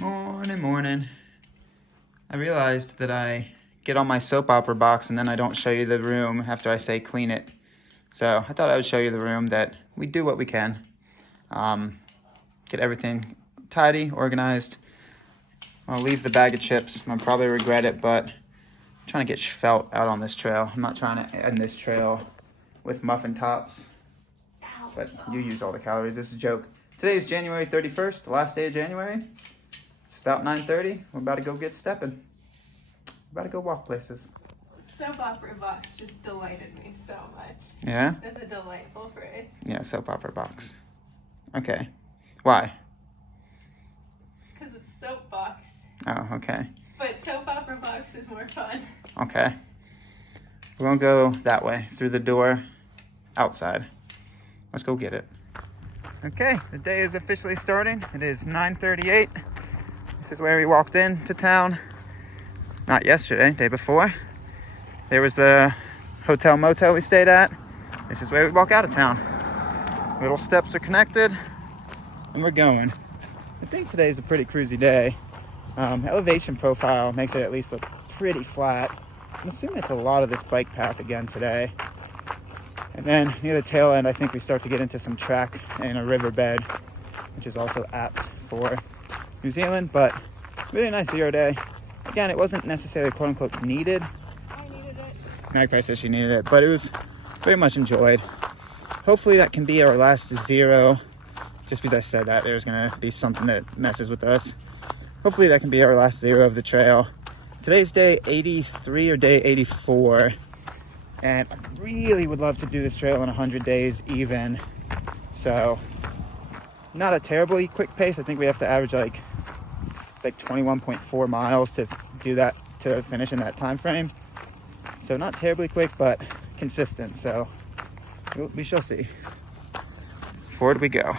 Morning, morning. I realized that I get on my soap opera box and then I don't show you the room after I say clean it. So I thought I would show you the room that we do what we can. Get everything tidy, organized. I'll leave the bag of chips. I'll probably regret it, but I'm trying to get felt out on this trail. I'm not trying to end this trail with muffin tops. But you use all the calories. This is a joke. Today is January 31st, the last day of January. It's about 9:30. We're about to go get stepping. We're about to go walk places. Soap opera box just delighted me so much. Yeah? That's a delightful phrase. Yeah, soap opera box. Okay. Why? Because it's soapbox. Oh, okay. But soap opera box is more fun. Okay. We're going to go that way, through the door, outside. Let's go get it. Okay, the day is officially starting. It is 9:38. This is where we walked into town. Not yesterday, day before. There was the hotel motel we stayed at. This is where we walk out of town. Little steps are connected, and we're going. I think today is a pretty cruisy day. Elevation profile makes it at least look pretty flat. I'm assuming it's a lot of this bike path again today. And then near the tail end, I think we start to get into some track in a riverbed, which is also apt for New Zealand, but really nice 0 day. Again, it wasn't necessarily quote unquote needed. I needed it. Magpie says she needed it, but it was very much enjoyed. Hopefully that can be our last 0. Just because I said that, there's gonna be something that messes with us. Hopefully that can be our last 0 of the trail. Today's day 83 or day 84. And I really would love to do this trail in 100 days even. So, not a terribly quick pace. I think we have to average it's like 21.4 miles to do that, to finish in that time frame. So not terribly quick, but consistent. So we shall see. Forward we go.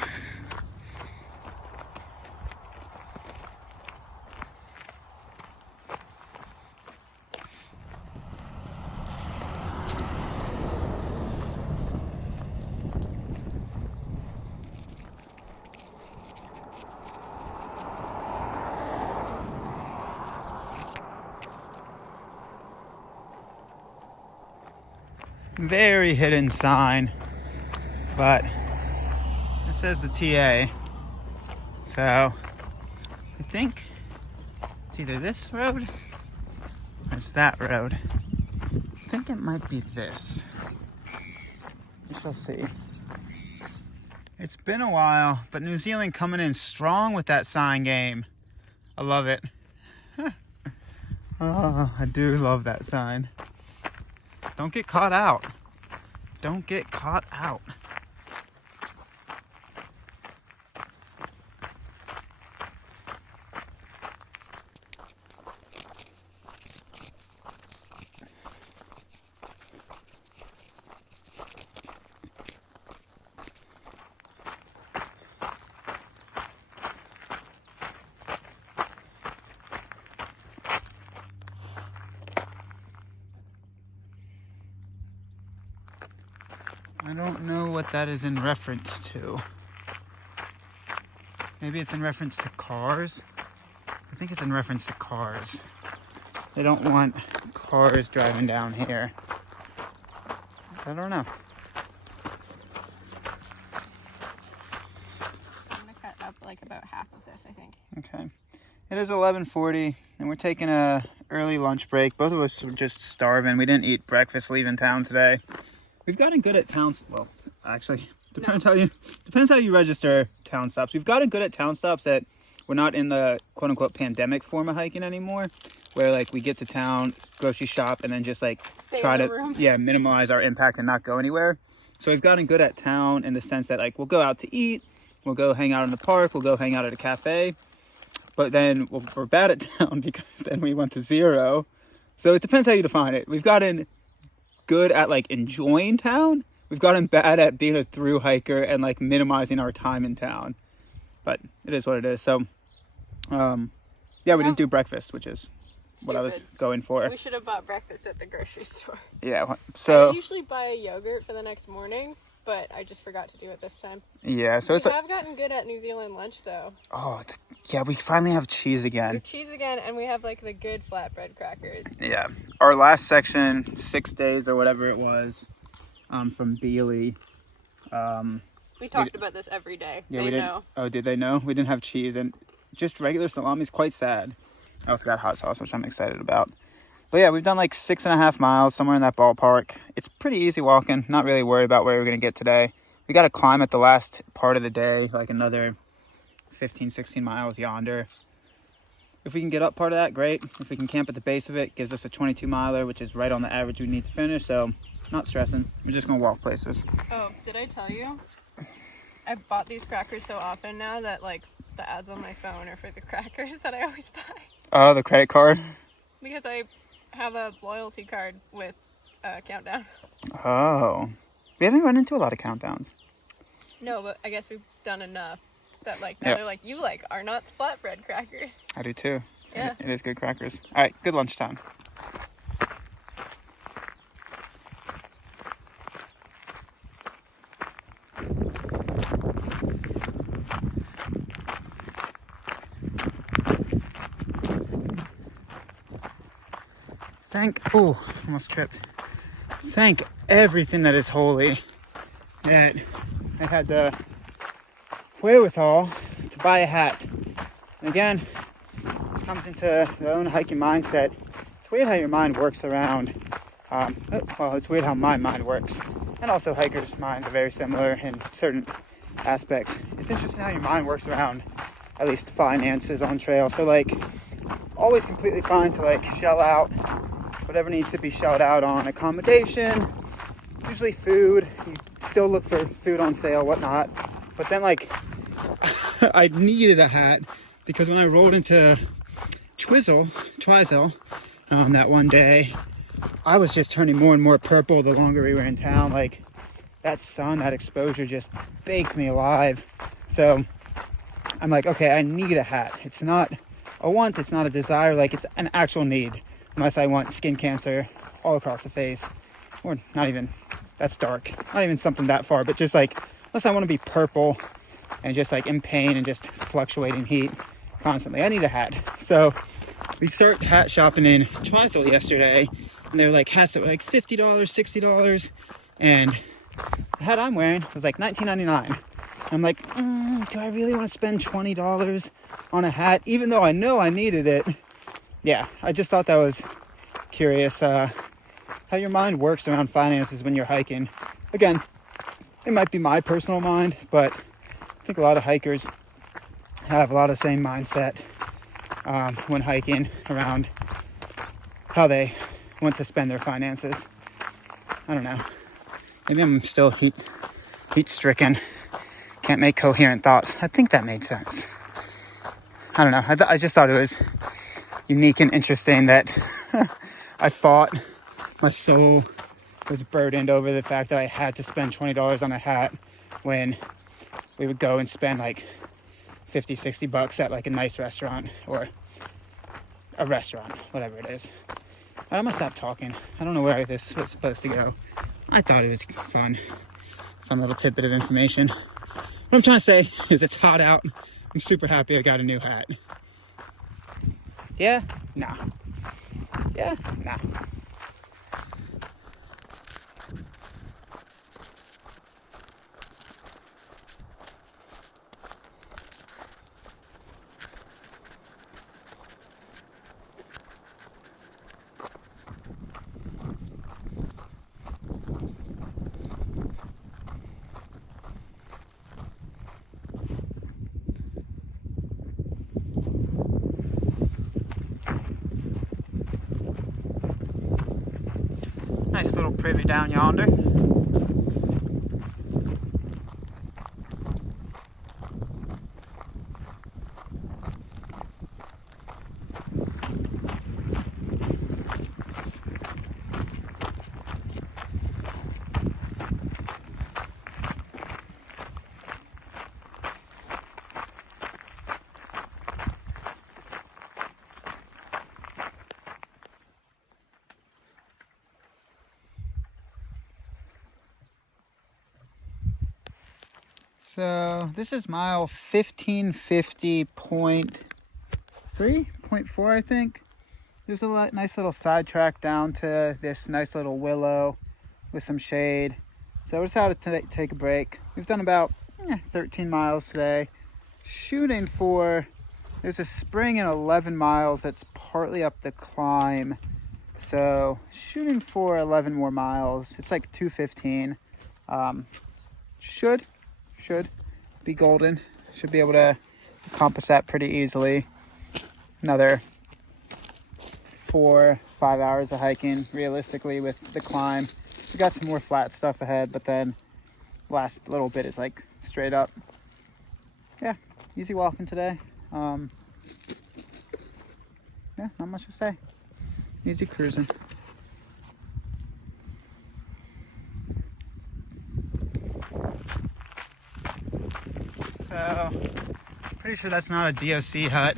Very hidden sign, but it says the TA. So I think it's either this road or it's that road. I think it might be this. We shall see. It's been a while, but New Zealand coming in strong with that sign game. I love it. Oh, I do love that sign. Don't get caught out. Don't get caught out. I don't know what that is in reference to. Maybe it's in reference to cars. I think it's in reference to cars. They don't want cars driving down here. I don't know. I'm gonna cut up like about half of this, I think. Okay. It is 11:40 and we're taking a early lunch break. Both of us were just starving. We didn't eat breakfast leaving town today. We've gotten good at town. Well, actually, depends how you register town stops. We've gotten good at town stops that we're not in the quote unquote pandemic form of hiking anymore, where like we get to town, grocery shop, and then just like try to minimize our impact and not go anywhere. So we've gotten good at town in the sense that like we'll go out to eat, we'll go hang out in the park, we'll go hang out at a cafe, but then we're bad at town because then we went to 0. So it depends how you define it. We've gotten good at like enjoying town. We've gotten bad at being a through hiker and like minimizing our time in town. But it is what it is. So we didn't do breakfast, which is what I was going for. We should have bought breakfast at the grocery store. Yeah, so I usually buy a yogurt for the next morning, but I just forgot to do it this time. Yeah, so We have gotten good at New Zealand lunch, though. Oh, Yeah, we finally have cheese We again. have cheese again, and we have like the good flatbread crackers. Yeah. Our last section, 6 days or whatever it was, from Bealey. We talked about this every day. Yeah, they we didn't. know. Oh, did they know? We didn't have cheese, and just regular salami is quite sad. I also got hot sauce, which I'm excited about. But yeah, we've done like 6.5 miles, somewhere in that ballpark. It's pretty easy walking. Not really worried about where we're going to get today. We got to climb at the last part of the day, like another 15, 16 miles yonder. If we can get up part of that, great. If we can camp at the base of it, gives us a 22 miler, which is right on the average we need to finish. So not stressing. We're just going to walk places. Oh, did I tell you? I've bought these crackers so often now that like the ads on my phone are for the crackers that I always buy. Oh, the credit card? Because I have a loyalty card with Countdown. Oh. We haven't run into a lot of countdowns. No, but I guess we've done enough that like now Yeah. they're like, you like Arnott's flatbread crackers. I do too. Yeah. It is good crackers. All right, good lunchtime. Almost tripped. Thank everything that is holy that I had the wherewithal to buy a hat. And again, this comes into the own hiking mindset. It's weird how your mind works around, it's weird how my mind works. And also hikers' minds are very similar in certain aspects. It's interesting how your mind works around at least finances on trail. So like, always completely fine to like shell out whatever needs to be shelled out on accommodation, usually food. You still look for food on sale, whatnot. But then like, I needed a hat because when I rolled into Twizel that one day, I was just turning more and more purple the longer we were in town. Like that sun, that exposure just baked me alive. So I'm like, okay, I need a hat. It's not a want, it's not a desire, like it's an actual need. Unless I want skin cancer all across the face, or not even, that's dark, not even something that far, but just like, unless I want to be purple and just like in pain and just fluctuating heat constantly, I need a hat. So we start hat shopping in Twisel yesterday, and they're like hats that were like $50, $60, and the hat I'm wearing was like $19.99. I'm like, do I really want to spend $20 on a hat, even though I know I needed it? Yeah, I just thought that was curious, how your mind works around finances when you're hiking. Again, it might be my personal mind, but I think a lot of hikers have a lot of the same mindset when hiking around how they want to spend their finances. I don't know. Maybe I'm still heat stricken. Can't make coherent thoughts. I think that made sense. I don't know. I just thought it was unique and interesting that I thought my soul was burdened over the fact that I had to spend $20 on a hat when we would go and spend like $50-$60 at like a nice restaurant or a restaurant, whatever it is. I'm gonna stop talking. I don't know where this was supposed to go. I thought it was fun little tidbit of information. What I'm trying to say is it's hot out. I'm super happy I got a new hat. Yeah? Nah. Yeah? Nah. Nice little privy down yonder. So this is mile 1550.3.4, I think. There's a nice little sidetrack down to this nice little willow with some shade. So we decided to take a break. We've done about 13 miles today. Shooting for, there's a spring in 11 miles that's partly up the climb. So shooting for 11 more miles. It's like 2:15. Should be golden. Should be able to accomplish that pretty easily. Another 4-5 hours of hiking realistically with the climb. We got some more flat stuff ahead, but then last little bit is like straight up. Yeah, easy walking today. Yeah, not much to say. Easy cruising. So, pretty sure that's not a DOC hut.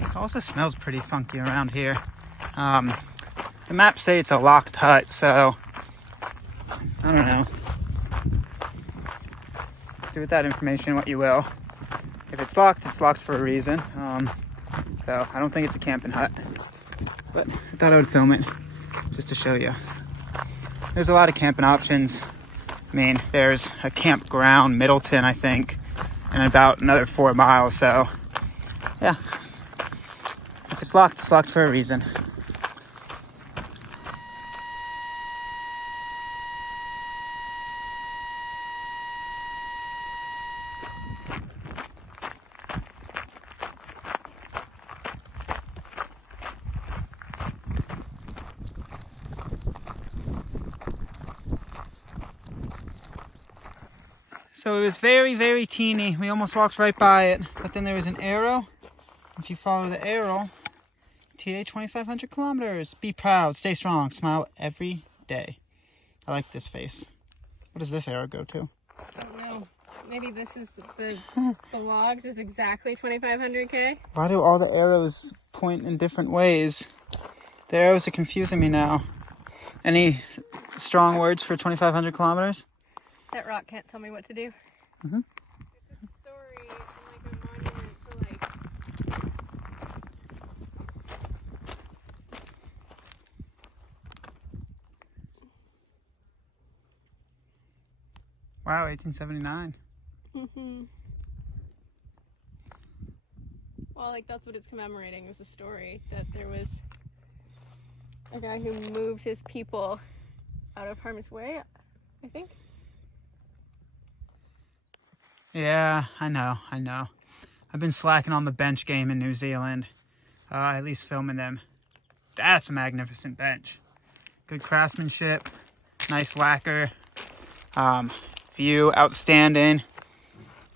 It also smells pretty funky around here. The maps say it's a locked hut, so I don't know. Do with that information what you will. If it's locked for a reason. So I don't think it's a camping hut, but I thought I would film it just to show you. There's a lot of camping options. I mean, there's a campground, Middleton, I think, and about another 4 miles. So yeah, if it's locked for a reason. So it was very, very teeny. We almost walked right by it, but then there was an arrow. If you follow the arrow, TA 2,500 kilometers. Be proud, stay strong, smile every day. I like this face. What does this arrow go to? I don't know. Maybe this is the logs is exactly 2,500K. Why do all the arrows point in different ways? The arrows are confusing me now. Any strong words for 2,500 kilometers? That rock can't tell me what to do. Mm-hmm. It's a story and like a monument to like. Wow, 1879. Well, like that's what it's commemorating, is a story that there was a guy who moved his people out of harm's way, I think. Yeah, I know. I've been slacking on the bench game in New Zealand, at least filming them. That's a magnificent bench. Good craftsmanship, nice lacquer, view outstanding,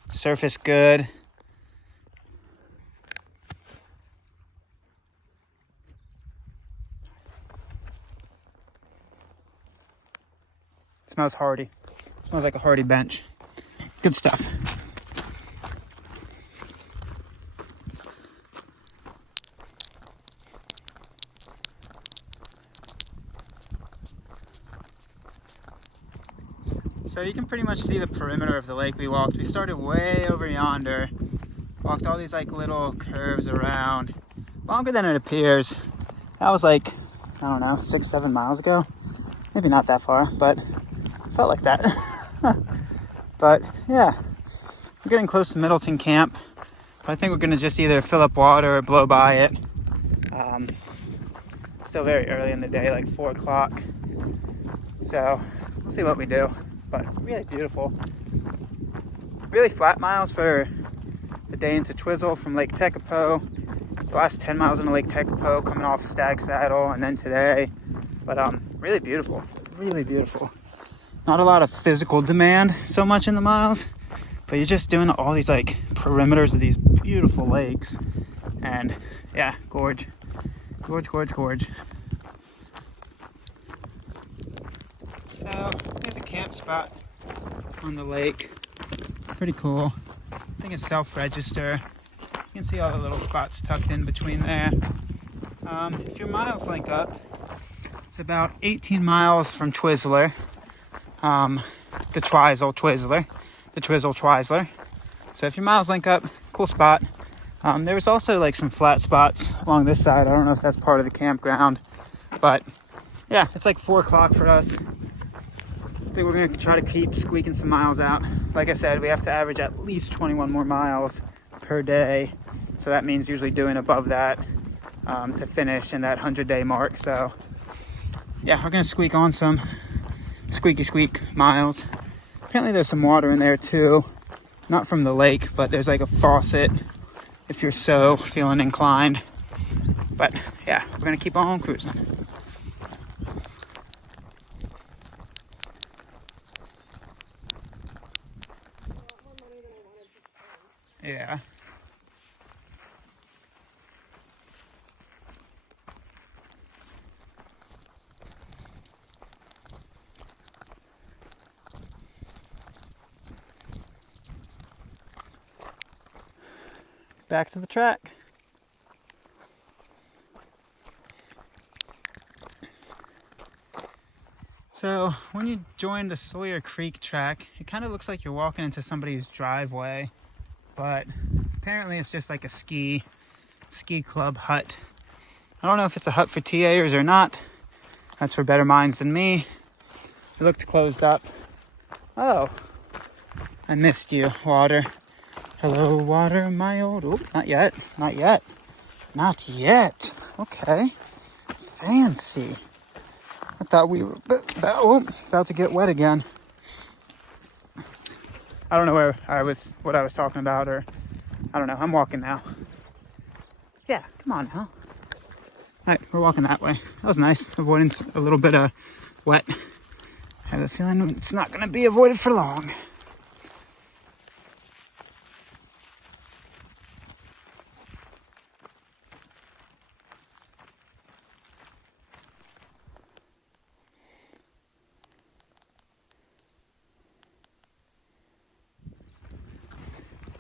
surface good. Smells hearty. Smells like a hearty bench. Good stuff. So you can pretty much see the perimeter of the lake we walked. We started way over yonder, walked all these like little curves around, longer than it appears. That was like, I don't know, 6-7 miles ago. Maybe not that far, but felt like that. But yeah, we're getting close to Middleton Camp. But I think we're gonna just either fill up water or blow by it. Still very early in the day, like 4 o'clock. So we'll see what we do. But really beautiful. Really flat miles for the day into Twizzle from Lake Tekapo. The last 10 miles into Lake Tekapo coming off Stag Saddle, and then today. But really beautiful, really beautiful. Not a lot of physical demand so much in the miles, but you're just doing all these like perimeters of these beautiful lakes. And yeah, gorge. So there's a camp spot on the lake. Pretty cool. I think it's self-register. You can see all the little spots tucked in between there. If your miles link up, it's about 18 miles from Twizzler, the Twizel Twizzler, the Twizzle Twizzler. So if your miles link up, cool spot. There was also like some flat spots along this side. I don't know if that's part of the campground, but yeah, it's like 4 o'clock for us. I think we're gonna try to keep squeaking some miles out. Like I said, we have to average at least 21 more miles per day. So that means usually doing above that to finish in that 100-day mark. So yeah, we're gonna squeak on some squeaky squeak miles. Apparently there's some water in there too. Not from the lake, but there's like a faucet if you're so feeling inclined. But yeah, we're gonna keep on cruising. Yeah. Back to the track. So when you join the Sawyer Creek track, it kind of looks like you're walking into somebody's driveway, but apparently it's just like a ski club hut. I don't know if it's a hut for TAers or not. That's for better minds than me. It looked closed up. Oh, I missed you, water. Hello, water, my old... Oh, not yet. Not yet. Not yet. Okay. Fancy. I thought we were about to get wet again. I don't know what I was talking about, or I don't know. I'm walking now. Yeah, come on now. All right, we're walking that way. That was nice. Avoiding a little bit of wet. I have a feeling it's not going to be avoided for long.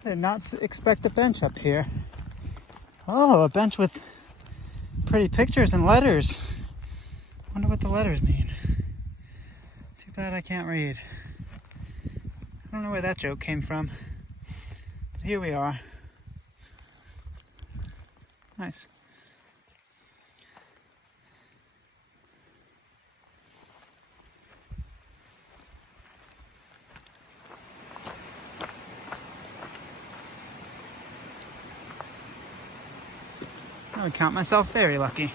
I did not expect a bench up here. Oh, a bench with pretty pictures and letters. Wonder what the letters mean. Too bad I can't read. I don't know where that joke came from. But here we are. Nice. I would count myself very lucky.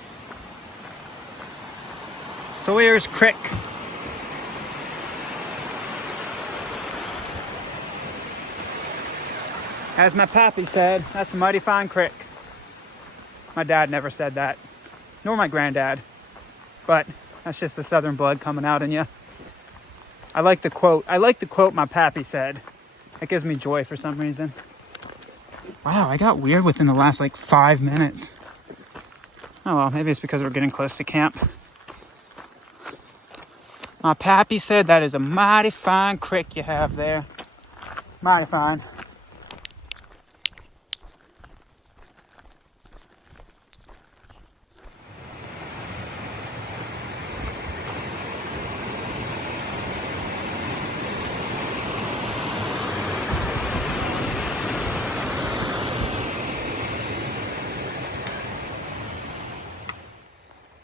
Sawyer's Creek. As my pappy said, that's a mighty fine creek. My dad never said that, nor my granddad. But that's just the southern blood coming out in you. I like the quote my pappy said. It gives me joy for some reason. Wow, I got weird within the last like 5 minutes. Oh well, maybe it's because we're getting close to camp. My pappy said that is a mighty fine creek you have there. Mighty fine.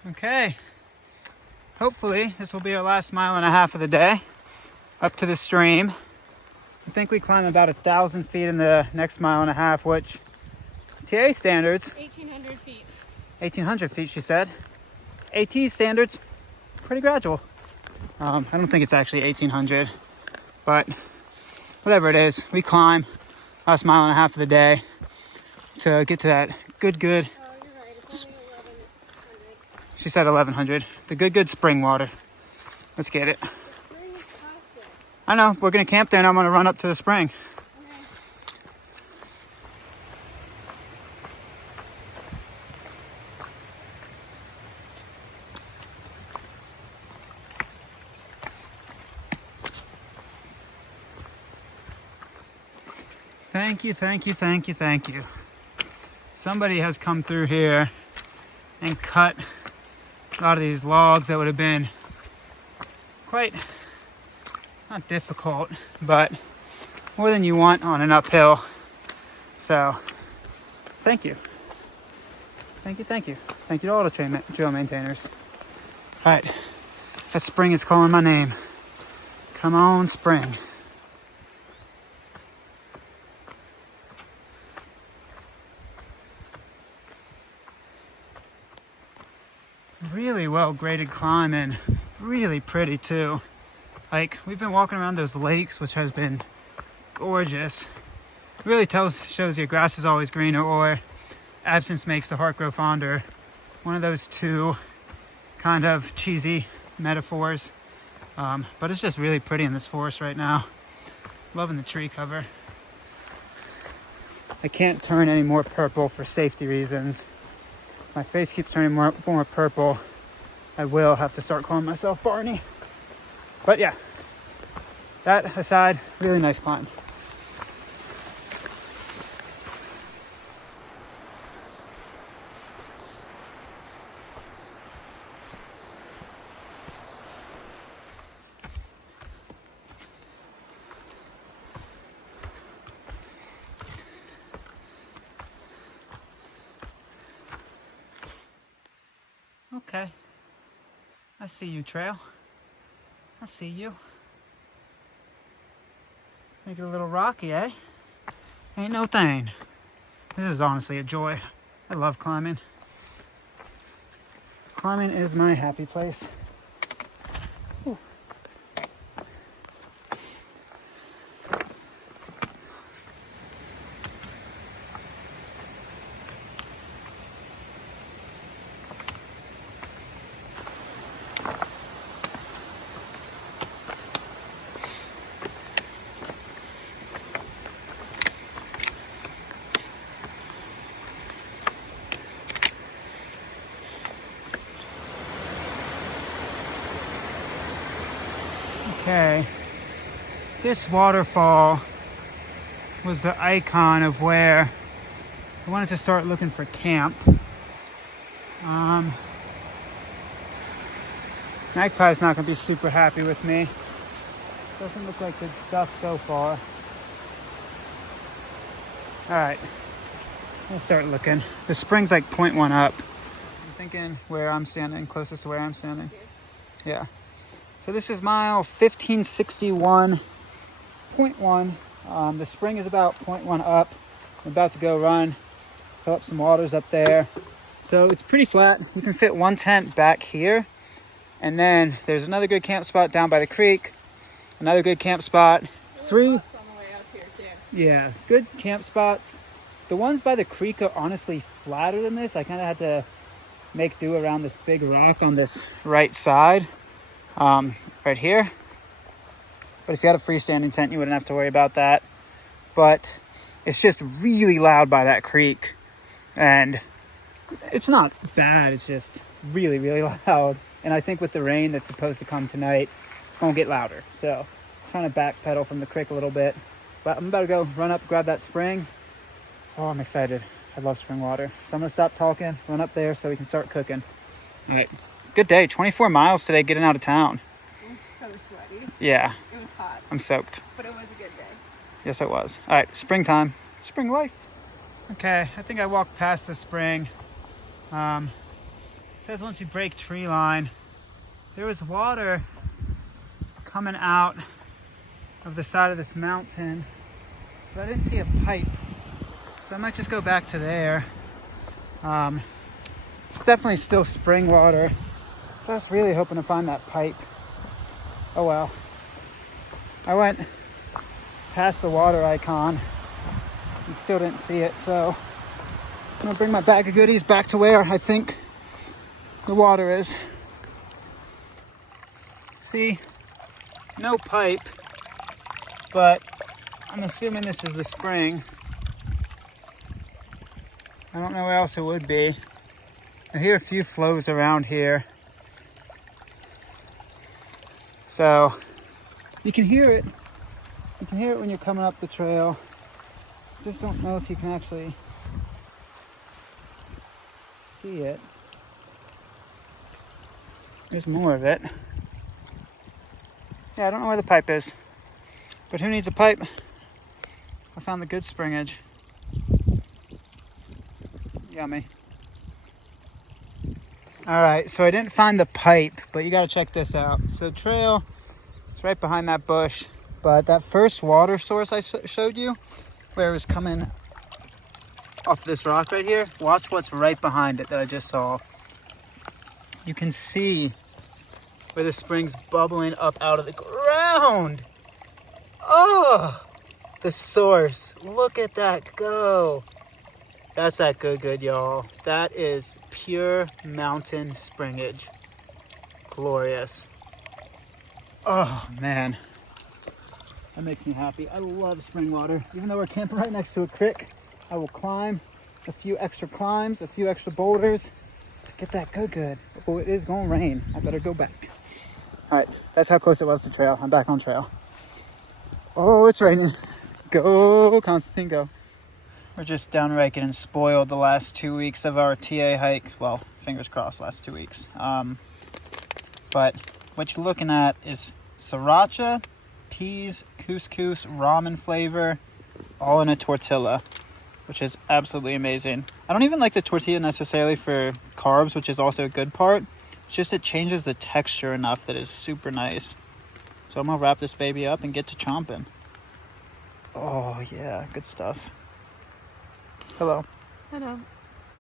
Okay, hopefully this will be our last 1.5 miles of the day up to the stream. I think we climb about 1,000 feet in the next 1.5 miles, which TA standards, 1,800 feet. 1,800 feet, she said. AT standards, pretty gradual. I don't think it's actually 1,800, but whatever it is, we climb last 1.5 miles of the day to get to that good. Oh, you're right. It's only 1,100. She said 1,100. The good spring water. Let's get it. The spring is plastic. I know. We're going to camp there and I'm going to run up to the spring. Thank you. Somebody has come through here and cut a lot of these logs that would have been quite, not difficult, but more than you want on an uphill. So, thank you. Thank you, thank you. Thank you to all the trail maintainers. All right, that spring is calling my name. Come on, spring. Really well graded climbing, really pretty too. Like, we've been walking around those lakes, which has been gorgeous. It really shows you grass is always greener, or absence makes the heart grow fonder. One of those two kind of cheesy metaphors. But it's just really pretty in this forest right now. Loving the tree cover. I can't turn any more purple for safety reasons. My face keeps turning more purple. I will have to start calling myself Barney. But yeah, that aside, really nice climb. Okay, I see you, trail. I see you. Make it a little rocky, eh? Ain't no thing. This is honestly a joy. I love climbing. Climbing is my happy place. Ooh. Okay, this waterfall was the icon of where I wanted to start looking for camp. Magpie's not going to be super happy with me. Doesn't look like good stuff so far. Alright, we'll start looking. The spring's like 0.1 up. I'm thinking where I'm standing, closest to where I'm standing. Yeah. So this is mile 1561.1. The spring is about 0.1 up. I'm about to go run, fill up some waters up there. So it's pretty flat. We can fit one tent back here. And then there's another good camp spot down by the creek. Another good camp spot. Three. On the way up here too. Yeah, good camp spots. The ones by the creek are honestly flatter than this. I kind of had to make do around this big rock on this right side. Right here. But if you had a freestanding tent, you wouldn't have to worry about that. But it's just really loud by that creek. And it's not bad, it's just really, really loud. And I think with the rain that's supposed to come tonight, it's gonna get louder. So I'm trying to backpedal from the creek a little bit. But I'm about to go run up, grab that spring. Oh, I'm excited. I love spring water. So I'm gonna stop talking, run up there so we can start cooking. All right. Good day. 24 miles today getting out of town. It was so sweaty. Yeah. It was hot. I'm soaked. But it was a good day. Yes, it was. All right. Springtime. Spring life. Okay. I think I walked past the spring. It says once you break tree line, there was water coming out of the side of this mountain, but I didn't see a pipe. So I might just go back to there. It's definitely still spring water. I was really hoping to find that pipe. Oh well. I went past the water icon and still didn't see it, so I'm gonna bring my bag of goodies back to where I think the water is. See, no pipe, but I'm assuming this is the spring. I don't know where else it would be. I hear a few flows around here. So you can hear it. You can hear it when you're coming up the trail. Just don't know if you can actually see it. There's more of it. Yeah, I don't know where the pipe is. But who needs a pipe I found the good springage. Yummy. All right, so I didn't find the pipe, but you gotta check this out. So the trail, it's right behind that bush, but that first water source I showed you, where it was coming off this rock right here, watch what's right behind it that I just saw. You can see where the spring's bubbling up out of the ground. Oh, the source. Look at that go. That's that good, y'all. That is pure mountain springage. Glorious. Oh, man. That makes me happy. I love spring water. Even though we're camping right next to a creek, I will climb a few extra climbs, a few extra boulders to get that good. Oh, it is gonna rain. I better go back. All right, that's how close it was to trail. I'm back on trail. Oh, it's raining. Go, Constantine, go. We're just downright getting spoiled the last 2 weeks of our TA hike. Well, fingers crossed, last 2 weeks. But what you're looking at is sriracha, peas, couscous, ramen flavor, all in a tortilla, which is absolutely amazing. I don't even like the tortilla necessarily for carbs, which is also a good part. It's just it changes the texture enough that is super nice. So I'm gonna wrap this baby up and get to chomping. Oh yeah, good stuff. Hello. I know.